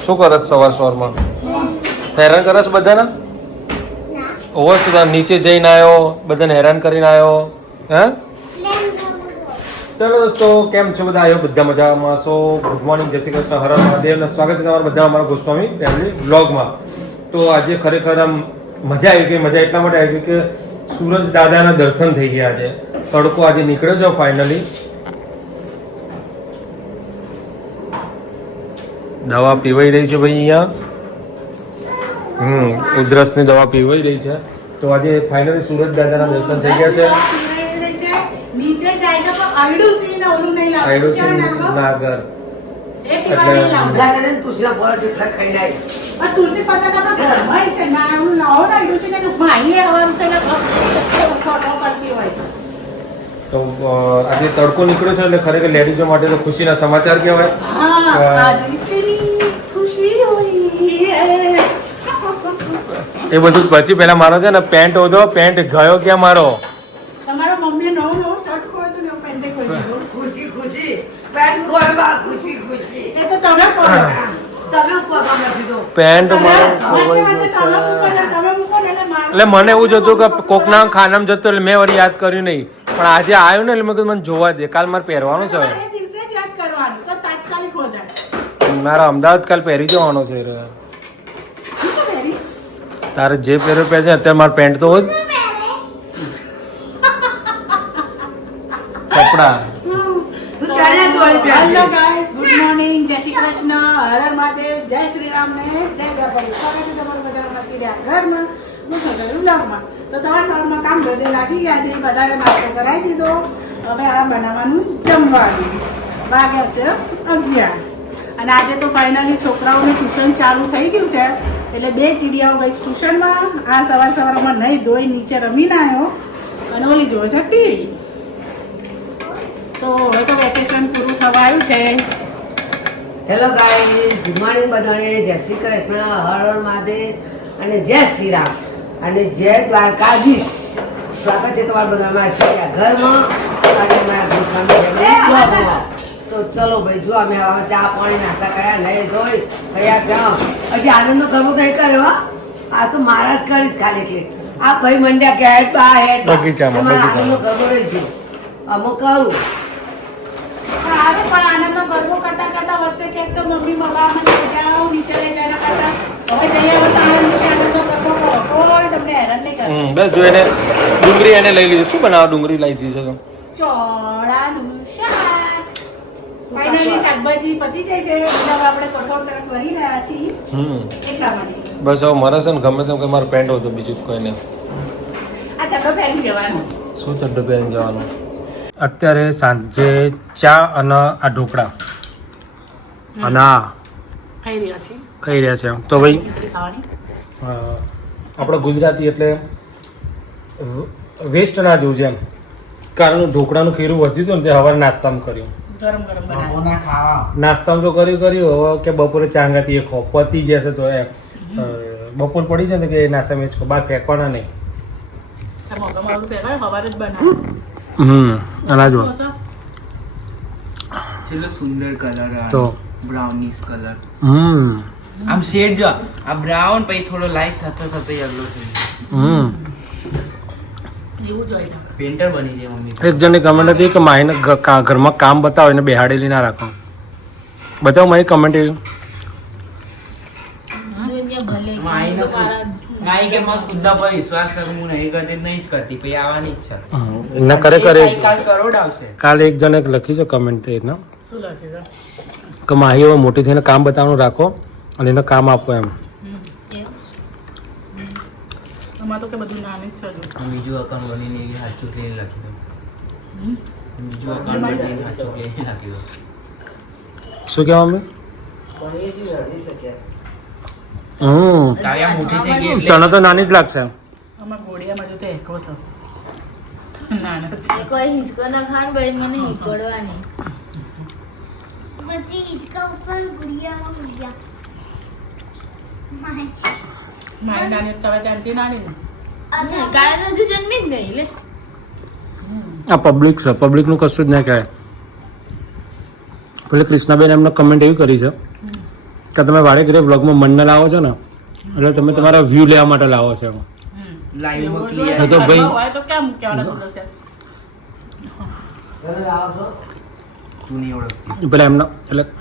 શું કરસ સવારમાં હેરાન કરસ બધાને ઓવર તો નીચે જઈને આવ્યો બધાને હેરાન કરીને આવ્યો હે ચાલો દોસ્તો કેમ છો બધા આવ્યો બધા મજામાં છો ગુડ મોર્નિંગ જય શ્રી કૃષ્ણ હર હર મહાદેવ અને સ્વાગત છે તમારા બધા અમારા ગોસ્વામી ફેમિલી બ્લોગમાં તો આજે ખરેખર આમ મજા આવી ગઈ મજા એટલા માટે આવી ગઈ કે સૂરજ દાદાના દર્શન થઈ ગયા આજે તડકો આજે નીકળ્યો છે ફાઇનલી દવા પીવાઈ રહી છે ભાઈ અહીંયા ઉધરસની દવા પીવાઈ રહી છે તો આજે ફાઇનલી સૂરજ દાદાના દર્શન થઈ ગયા છે નાગર તો આજે તડકો નીકળ્યો છે એટલે ખરેખર લેડીઝો માટે તો ખુશીના સમાચાર કહેવાય એ બધું પછી પેલા મારો છે ને પેન્ટ ઓધો પેન્ટ ગયો ક્યાં મારો તમારો મમ્મી નવો શર્ટ ખોયો તો ને પેન્ટ ખોયો ખુશી ખુશી પેન્ટ ખોલવા ખુશી ખુશી એ તો તમે ખોયો તમે ખોવા નથી દો પેન્ટ એટલે મને એવું જ હતું કે કોકના ખાનામાં જતો એટલે મેં વળી યાદ કર્યું નહીં પણ આજે આવ્યું ને એટલે મેં કીધું મને જોવા દે કાલ મારે પહેરવાનું છે મારા અમદાવાદ કાલ પહેરી જવાનો છે તારે જે પહેર્યો પહેરશે અત્યારે મારે પેન્ટ તો હોય કપડા તું ચણ્યા ચોળી પહેરજે હેલો ગાઈસ ગુડ મોર્નિંગ જય શ્રી કૃષ્ણ હર હર મહાદેવ જય શ્રી રામ ને જય દ્વારકાધીશ સ્વાગત છે તમારું બધાના મસ્તીડા ઘરમાં હું છું વ્લોગમાં તો સવારમાં કામ બધે લાગી ગયા છે બધાને નાસ્તો કરાવી દીધો હવે આ બનાવવાનું જમવાનું વાગ્યા છે 11 અને આજે તો ફાઇનલી છોકરાઓનું ટ્યુશન ચાલુ થઈ ગયું છે એટલે બે ચીડિયાઓ ગઈ ટ્યુશનમાં આ સવારમાં નહીં ધોઈ નીચે રમીને આવ્યો અને ઓલી જોવે છે ટીવી તો હવે તો વેકેશન પૂરું થવા આવ્યું છે હેલો ગાઈસ ગુડ મોર્નિંગ બધાને જય શ્રી કૃષ્ણ હર હર મહાદેવ અને જય શ્રી રામ અને જય દ્વારકાધીશ સ્વાગત છે તમારા બધામાં ઘરમાં અને મારા ગોસ્વામી બ્લોગમાં તો ચલો ભાઈ જો અમે હવે ચા પાણી નાસ્તા કર્યા નહીં ધોઈ કયા ક્યાં હજી આનંદનો કરવો કંઈ કર્યો આ તો મારા જ કરીશ ખાલી એટલે આ ભાઈ મંડ્યા કે હેડ બા હેડ બગીચામાં આનંદનો કરવો રહી ગયો અમુક કરું અરે પણ આનંદનો ગરબો કરતા કરતા વચ્ચે ક્યાંક તો મમ્મી મમ્મા મને જાઓ નીચે લઈ જવાના કરતા હવે જઈએ બસ આનંદનો ગરબો કરો કોઈ તમને હેરાન નહીં કરે બસ જો એને ડુંગળી એને લઈ લીધું શું બનાવો ડુંગળી લઈ દીધી છે ચોળાનું શાક ફાઇનલી શાકભાજી પતી જાય છે એટલે આપણે કઠોળ તરફ વળી રહ્યા છીએ એટલા માટે બસ હવે મારે છે ને ગમે તેમ કે મારો પેન્ટ હતો બીજું કોઈ નહીં આ ચડ્ડો પહેરી જવાનો શું ચડ્ડો પહેરીને જવાનું અત્યારે સાંજે ચા અને આ ઢોકળા અને આ ખાઈ રહ્યા છીએ ખાઈ રહ્યા છે તો ભાઈ ખીચડી ખાવાની આપણે ગુજરાતી એટલે વેસ્ટ ના જોવું છે એમ કારણ ઢોકળાનું ખીરું વધ્યું હતું ને તે સવારે નાસ્તામાં કર્યું ગરમ ગરમ બનાવી નાસ્તામાં તો કર્યું હવે કે બપોરે ચાંગાથી એ ખો પતી જશે તો એમ બપોર પડી જાય ને કે એ નાસ્તામાં જ ખો બહાર ફેંકવાના નહીં સવારે જ બનાવ અનાજ ચલો સુંદર કલર તો બ્રાઉનિશ કલર હમ આમ શેડ જો આ બ્રાઉન પછી થોડો લાઈટ થતો યલો થઈ એવું જ હોય પેન્ટર બની જાય મમ્મી એક જણની કમેન્ટ હતી કે માહીને ઘરમાં કામ બતાવો એને બેહાડેલી ના રાખો બતાવો મારી કમેન્ટ એવી માઈ કે મત ખુદા પર વિશ્વાસ કરું હું નહીં કરતી નહીં જ કરતી પછી આવવાની જ છે ના કરે કાલ કરોડ આવશે કાલે એક જણે લખી છે કમેન્ટ એના શું લખે છે કે માહી હવે મોટી થઈને કામ બતાવવાનું રાખો અને એને કામ આપો એમ અમાર તો કે બધું નાની જ છે બીજું અકાઉન્ટ બનીને એવી સાચું લઈને લખી દો બીજું અકાઉન્ટ બનીને સાચું લઈને લખી દો શું કહેવા મમ્મી કાવ્યા મોટી થઈ ગઈ એટલે તને તો નાની જ લાગશે અમાર ગોળિયામાં જો તો એકવો છે નાના છે કોઈ હિંચકો ના ખાન ભાઈ મને હિંચકોડવાની પછી હિંચકા ઉપર ગુડિયામાં ગુડિયા મારી નાની તમે ત્યાંથી નાની ને કારણ હજુ જન્મી જ નહીં લે આ પબ્લિક છે પબ્લિકનું કશું જ ના કહેવાય પેલે કૃષ્ણાબેન એમને કમેન્ટ એવી કરી છે કે તમે વારે ઘરે વ્લોગમાં મનને લાવો છો ને એટલે તમે તમારા વ્યૂ લેવા માટે લાવો છો લાઈવમાં એ ક્લિયર તો ભાઈ હોય તો કેમ મૂકવાના સુરત તમે લાવો છો તું નહીં ઓળખતી પેલા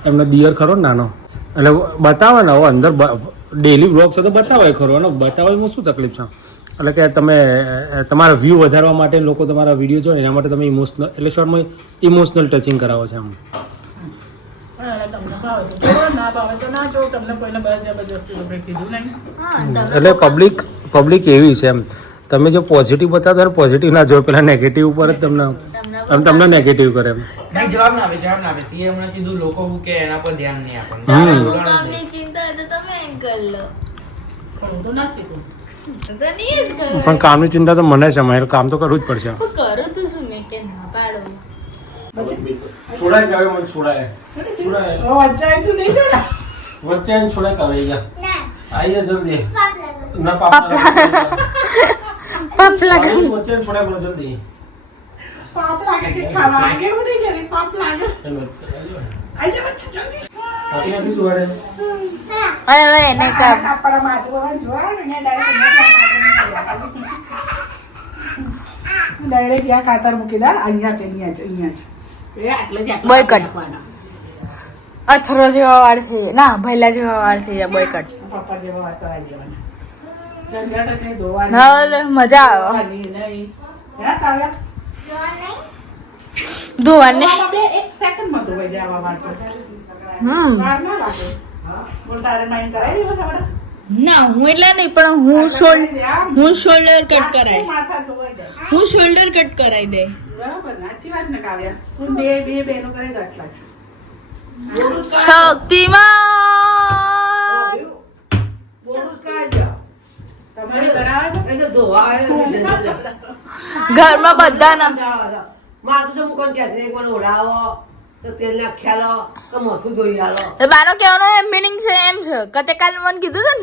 એમનો દિયર ખરો ને નાનો એટલે બતાવે ને હવે અંદર ડેલી વ્લોગ છે તો બતાવે ખરો અને બતાવવામાં શું તકલીફ છે એટલે કે તમે તમારા વ્યૂ વધારવા માટે લોકો તમારા વિડીયો જો ને એના માટે તમે ઇમોશનલ એટલે શોર્ટમાં ઇમોશનલ ટચિંગ કરાવો છો એમ તમને ભાવે તો જો, ના ભાવે તો ના જો. તમને કોઈને જબરજસ્તી આપણે કીધું નહીં. હા તમે એટલે પબ્લિક એવી છે એમ તમે જો પોઝિટિવ બતાવો તો પોઝિટિવ ના જો પેલા નેગેટિવ ઉપર જ તમને નેગેટિવ કરે એમ નહીં જવાબ ના આપે તે હમણાં કીધું લોકો હું કે એના પર ધ્યાન નહીં આપવાનું તમારા કામની ચિંતા હોય તો તમે એમ કરી લો પણ હું તો ના શીખું. તો નહીં જ કરો પણ કામની ચિંતા તો મને છે એટલે કામ તો કરવું જ પડશે કરું તો શું મેં કે ના પાડો છોડાય જ આવે મને છોડાય છોડાય હવે વચ્ચે આવી તું નહીં જોડા. વચ્ચે આવીને છોડાય કવે ગયા ના આવી જા જલ્દી પાપલા ના પાપલા પાપલા વચ્ચે આવીને છોડાય મને જલ્દી પાપ લાગે કે ખાવા કેવું નહીં કરે પાપ લાગે. આઈ જા વચ્ચે જલ્દી. આપી નાખી જોડે હવે એને કાપ કાપડા માથે બોલાને જોવાય ને ડાયરેક્ટ યા કાતર મૂકી દે અહીંયા છે એ આટલે જ આટલા Boycott. નાખવાના. અથરો જેવા વાળ થઈ જાય ના ભૈલા જેવા વાળ થઈ જાય બોયકટ પપ્પા જેવા વાત કરાવી દેવાના. ઝંઝટ જ નહીં, ધોવાની હા મજા આવે ધોવાની નહીં. હે કાવ્યા? ધોવાને ધોવામાં બે એક સેકન્ડમાં ધોવાઈ જાય આવા વાળ તો. વાર ના લાગે. બોલ તારે માઇન્ડ કરાવી દેવો છે આપણે? ના હું એટલે નહીં પણ હું શોલ્ડર કટ કરાય માથા ધોવાઈ જાય. હું શોલ્ડર કટ કરાવી દે બરાબર ને? સાચી વાત ને કાવ્યા? તું બે બેનો કરે તો આટલા છે. શક્તિમાન બોલું જ કાઢજો. તમારે કરાવે છે? એને ધોવા આવે ને જલ્દી. ઘરમાં બધાના મારે તો મુકોન કે એક મને ઓઢાવો તો તેલ નાખ્યાલો તો મસું ધોઈ આલો બાનો કહેવાનો એમ મિનિંગ છે એમ છે કે તે કાલે મને કીધું હતું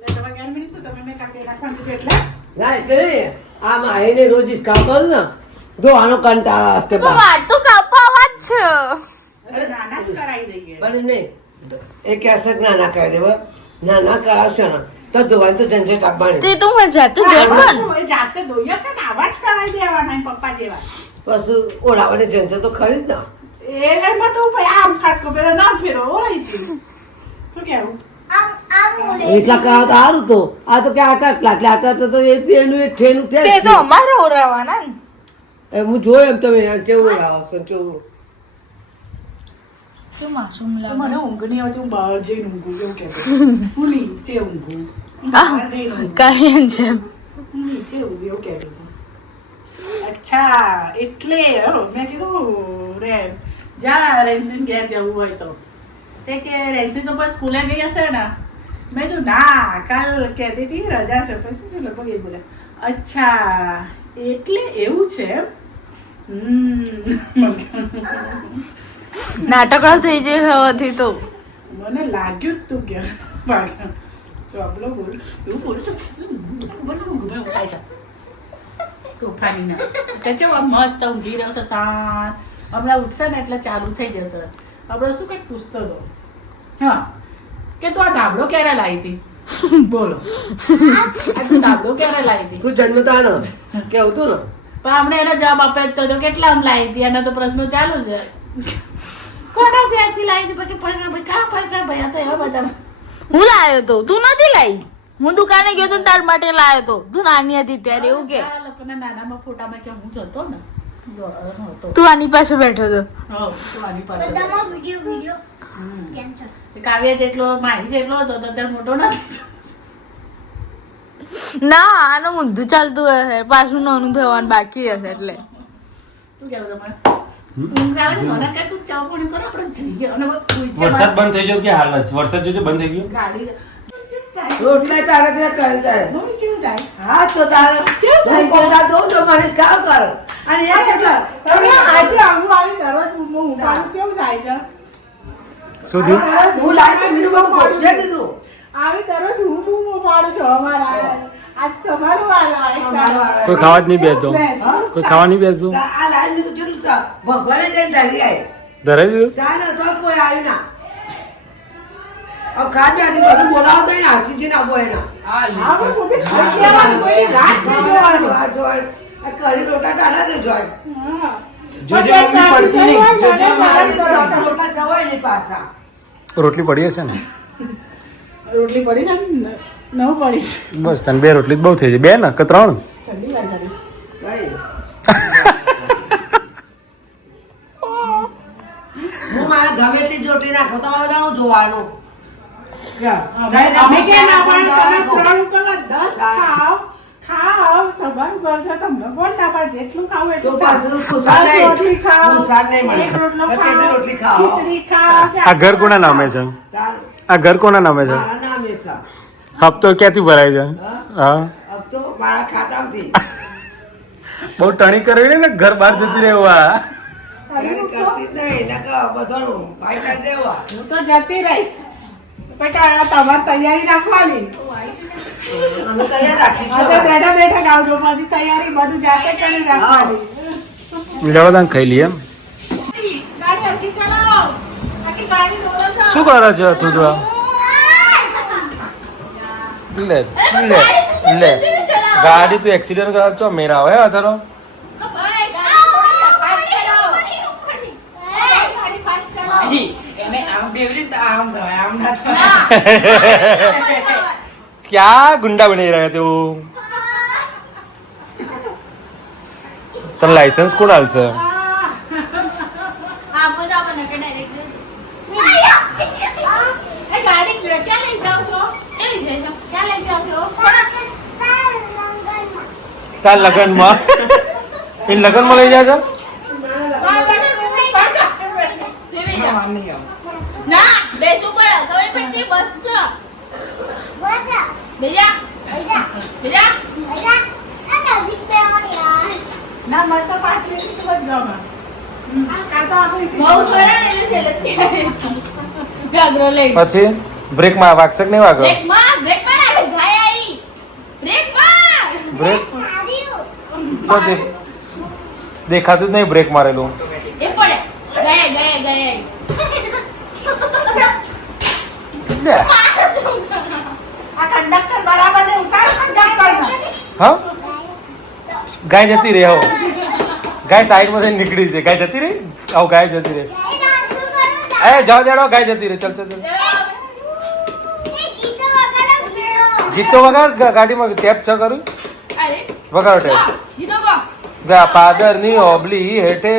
ને તમારે જ્ઞાન મિનિટ શું? તમે મેં કાંઈ નાખવાનું કીધું એટલે? ના એટલે નહીં. આ માહીને રોજ ઇસ્કાવતો ને ધોવાનો કંટાળો હસ્તે તો વાત તો કાપવા જ છે અરે નાના જ કરાવી દઈએ. પણ નહીં એ કહેશે કે નાના કરી દેવો નાના કરાવશે ને તો ધોવાની તો ઝંઝટ આપવાની તે તું મને જાતે જોઈ પણ એ જાતે ધોઈએ કે ને આવા જ કરાવી દેવાના એમ પપ્પા જેવા. પછી ઓઢાવાની ઝંઝટ તો ખરી જ ને એમાં તો ભાઈ આમ ખાસ કો પેલો ના ફેરો હોય છે. શું કહેવું? એટલા કરાવ તો સારું તો આ તો કે આટલા એટલે આટલા તો એ એનું એક ઠેનું તે ઠેર તો અમારે ઓરાવાના ને એ હું જોયું એમ તમે કેવું ઓઢાવો છો કેવું શું માસૂમ તો મને ઊંઘ નહીં આવતી, હું બહાર જઈને ઊંઘું એવું કહેતો. હું નીચે ઊંઘું. હું લાગે બહાર જઈને ઊંઘું. કાયમ છે હું નીચે ઊંઘું એવું કહેતો હતો. અચ્છા એટલે મેં કીધું રે જા રેન્સીન ઘેર જવું હોય તો તે કે રેન્સીન તો પણ સ્કૂલે ગઈ હશે ને. મેં કીધું ના કાલ કહેતી હતી રજા છે. પછી શું લગભગ એ બોલે અચ્છા એટલે એવું છે એમ? નાટક થઈ જાય હવેથી તો મને લાગ્યું જ તું કે ચોપલો બોલ એવું બોલું છું બોલ ઊંઘમાં એવું થાય છે તોફાની ના કે છે મસ્ત ઊંઘી રહ્યો છે શાંત. હમણાં ઉઠશે ને એટલે ચાલુ થઈ જશે. આપણે શું કંઈક પૂછતો હતો હા કે તું આ ધાબળો ક્યારે લાવી હતી? બોલો આ તું ધાબળો ક્યારે લાવી હતી? તું જન્મતા ને કેવું તું ને પણ હમણે એનો જવાબ આપે તો કેટલા આમ લાવી હતી એના તો પ્રશ્નો ચાલુ છે. કોના ત્યાંથી લાવી હતી? પછી પૈસા ભાઈ કા પૈસા ભાઈ આ તો એવા બધા હું લાયો તો તું નથી લાવી હું દુકાને ગયો તો તાર માટે લાયો તો તું નાની હતી ત્યારે એવું કે આ લોકોના નાનામાં ફોટામાં કે હું જતો ને હતો. તું આની પાસે બેઠો હતો હા, તો આની પાસે. બધામાં વિડીયો હમ. કેન્સર. કાવ્ય જેટલો માહી જેટલો હતો તો અત્યારે મોટો નથી. ના આનું ઊંધું ચાલતું હશે પાછું નાનું થવાનું બાકી હશે એટલે શું કહેવું તમારે? ઊંઘ આવે છે? મને કહે તું ચા પાણી કરો આપણે જઈએ અને પૂછે વરસાદ બંધ થઈ ગયો કે હાલ જ વરસાદ જોજો બંધ થઈ ગયો ગાડી રોટલા તારે ત્યાં કરી જાય મમ્મી કેવું થાય? હા તો તારે હું કોકા જોઉં તો મને કામ કર અને એ કેટલા તમે આજે આવું આવી દરરોજ હું ઉપાડું કેવું થાય છે? શું થયું હું લાઈટ બીજું બધું ગોઠવી દીધું આવી દરરોજ હું ઉપાડું છું અમારા આજ તમારું વાલા અમારો વાળો. કોઈ ખાવા જ નહીં બેસતો કોઈ ખાવા નહીં બેસતું આ લાઈટ બીજું કેટલું ભગવાને જઈને ધરી આવી ધરાઈ દીધું ત્યાં ને તો કોઈ આવ્યું ના अब खाद में आदि બધું બોલાવો તો એને આરસીજી ના આપો એના આપણે કોઈ ખાઈ લેવાનું, કોઈની રાત નહીં જોવાનું. આ જોય આ કઢી રોટલા ટાણા દે જોય હા. જોજે પણ મમ્મી પડતી નહીં, સાચું જોજે કહેવાય, તો મારે આ રોટલા ચવાય નહીં પાછા રોટલી પડી હશે ને રોટલી પડી છે ને? નવ પડી. બસ તને 2 રોટલી જ બહુ થઈ છે. 2 ને કે 3? ઠંડી લાગે છે. ભાઈ હું મારે ગમે એટલી જ રોટલી નાખો તમારે બધાનું જોવાનું અમે કે ના પાડે, તમે 3 કરો, 10 ખાઓ, તમારું ઘર છે, તમને કોણ ના પાડે? જેટલું ખાવું તો એટલું પાછું ખાઓ. ખુશાલ નહીં. રોટલી ખાઓ, ખુશાલ નહીં મળે. એક રોટલો કેટલી ખાઓ, રોટલી ખાઓ? ખીચડી ખાઓ કે આ ઘર કોના નામે છે? તારું આ ઘર કોના નામે છે? મારા નામે છે હપ્તો ક્યાંથી ભરાય છે? હા अब तो મારા ખાતામાંથી બહુ ટણી કરવી ને ઘર બહાર જતી રહેવા. એની કરતી જ નહીં નકર બધાનું ભાઈ કરી દેવા હું તો જતી રહીશ. બેટા તમારે તૈયારી રાખવાની. અમે તૈયાર રાખી હવે બેઠા બેઠા ગાવજો, પછી તૈયારી બધું જાતે કરી રાખવાની. લેવા ખાઈ લઈએ એમ. ગાડી હરખી ચલાવો. આખી ગાડી ડોલો છે. શું કરે છે તું તો? લે લે લે ગાડી તું એક્સિડન્ટ કરાવ છો મેરા હોય અથરો ગાડી ફાસ્ટ ચલાવો. એને આમ ફેવરી તો આમ થવાય આમ ના થવાય क्या गुंडा बनी रहे તું? તને લાયસન્સ કોણ આલશે? આપો તો આપણને કે ડાયરેક્ટ જો એ ગાડી ક્યાં લઈ જાવ છો? કેવી છે જો ક્યાં લઈ જાવ છો? તાર લગનમાં એ લગનમાં લઈ જાય છે? કેવી જા ના બેસું પડે ખબર પડતી બસ છે બેજા બેજા ના મને તો 5 મિનિટ જ ગમે. આ તો આપણી બહુ ખરા ને એટલે છેલ્લે ગાગરો લઈ પછી બ્રેક માં વાગશે કે નહીં વાગે? બ્રેક માર ના ગાય આઈ બ્રેક માર બ્રેક તો દેખાતું જ નહીં બ્રેક મારેલું. એ પડે ગયા ગયા ગયા લે. માર શું કરા આ કંડક્ટર બરાબર ને ઉતાર કંડક્ટર. હા ગાય જતી રહી. હો ગાય સાઈડ માંથી નીકળી છે. ગાય જતી રહી. આવ ગાય જતી રહી. એ જાઓ દેડો ગાય જતી રહી. ચલ ચલ ચલ ગીતો વગાડ ગાડીમાં ટેપ છ કરું અરે વગાડો ટેપ. ગીતો ગો ગા પાદર ની ઓબલી હેઠે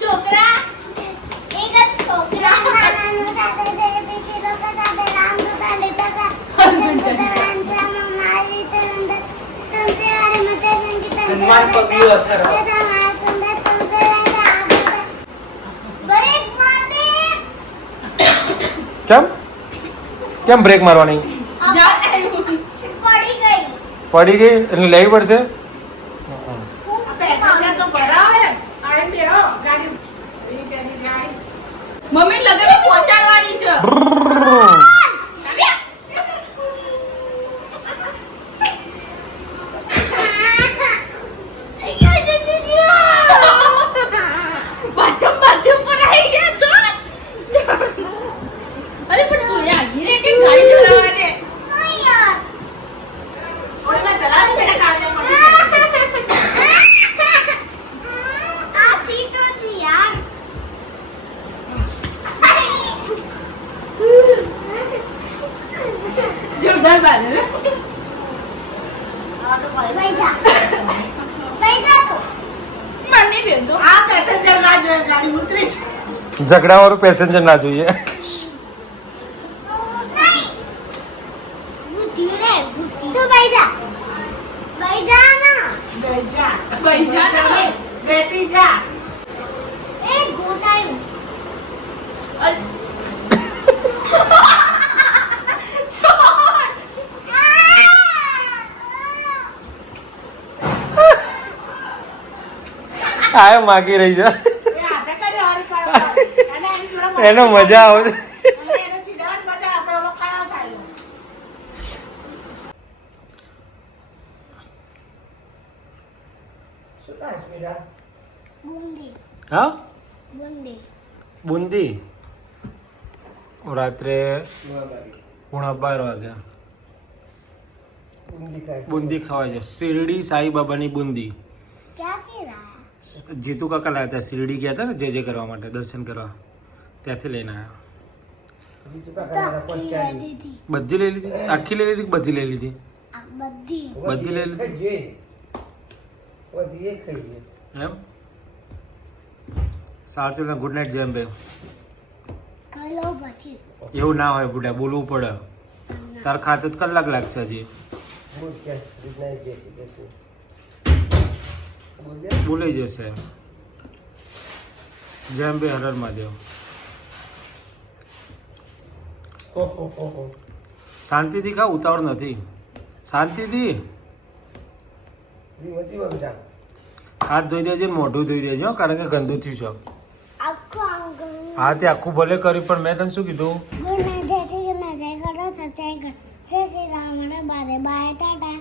છોકરા હનુમાન પગલું અથરો કેમ કેમ બ્રેક મારવાની? પડી ગઈ એટલે લેવી પડશે. પેસેન્જર તો ભરાવે. આઈ બે હો ગાડી નીચે જાય. મમ્મી લગન પહોંચાડવાની છે બાથમ બાથમ પર આવી ગયા છો અરે પણ તું યાર ધીરે કે ગાડી ચલાવવા દે ઓય ચલાવી બેટા ગાડી. આ સીટો છે યાર જોરદાર બાજુ ને આ તો ભાઈ પૈસા પૈસા તો મને નહીં બેસો આ પેસેન્જર ના જોઈએ ગાડી ઉતરી છે. ઝઘડા વાળું પેસેન્જર ના જોઈએ. ગુટી રે ગુટી તો પૈસા પૈસા ના બેસી જા. પૈસા ના. બેસી જા. એ ગોટાયું આ માગી રહી છે. એ હાથે કરી હારી પાડો. અને એની જોડે એને મજા આવે છે. અને એને ચીડાવવાની મજા આપણે ઓલો ખાયા થાય. શું થાય બેટા બુંદી હા બુંદી બુંદી રાત્રે 12:30 વાગ્યા બુંદી ખાવા છે. શિરડી સાઈબાબાની બુંદી. ક્યાંથી લાયા? જીતુ કાકા લાયા હતા. શિરડી ગયા હતા ને જે કરવા માટે, દર્શન કરવા, ત્યાંથી લઈને આવ્યા. બધી લઈ લીધી? આખી લઈ લીધી કે બધી લઈ લીધી? બધી લઈ લીધી એમ? સારું, ગુડ નાઇટ જેમ બે. કલો પછી એવું ના હોય બુડા, બોલવું પડે. તાર ખાતે જ કલાક લાગશે હજી. બોલાઈ જશે. જેમ બે હર હર મહાદેવ. શાંતિથી ખા, ઉતાવળ નથી. શાંતિથી હાથ ધોઈ દેજે ને મોઢું ધોઈ દેજો, કારણ કે ગંદુ થયું છે. આખું આંગણ હા, તે આખું ભલે કર્યું, પણ મેં તને શું કીધું? ગુડ નાઇટ, જય શ્રી કૃષ્ણ, જય કરો સત્ય જય શ્રી રામ. બારે બાય ટાટા.